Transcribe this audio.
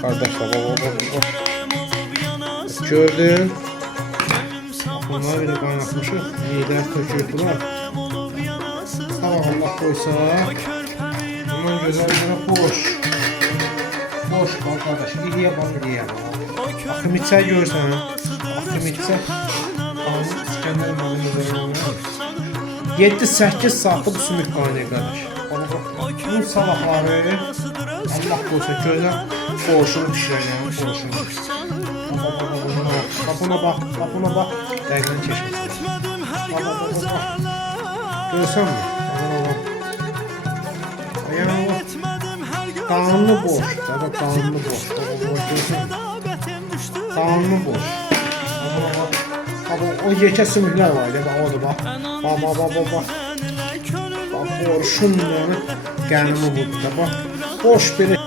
Kardeşler baba. Gördün. Bunlar bile kaynatmışıq. Lider tökürdülər. Tamam Allah koysa. Bundan gözəl boş. Boş bak kardeş. İliyə bak iliyə. Akım içsə görsən. Akım içsə. İskəndər malını 7-8 saatda bu sümük qaynayır qardaş. Bunun sabahları Allah koysa gözəl boşunu pişirəcəm. Buna bak. Dəqiqdən keçməsin. Bak. Görsən mi? Kanlı boş. Kanlı boş. Kanlı boş. O yekə sümüklər var. O da bak. Bak. Boşun qənimi budur. Bak. Boş biri.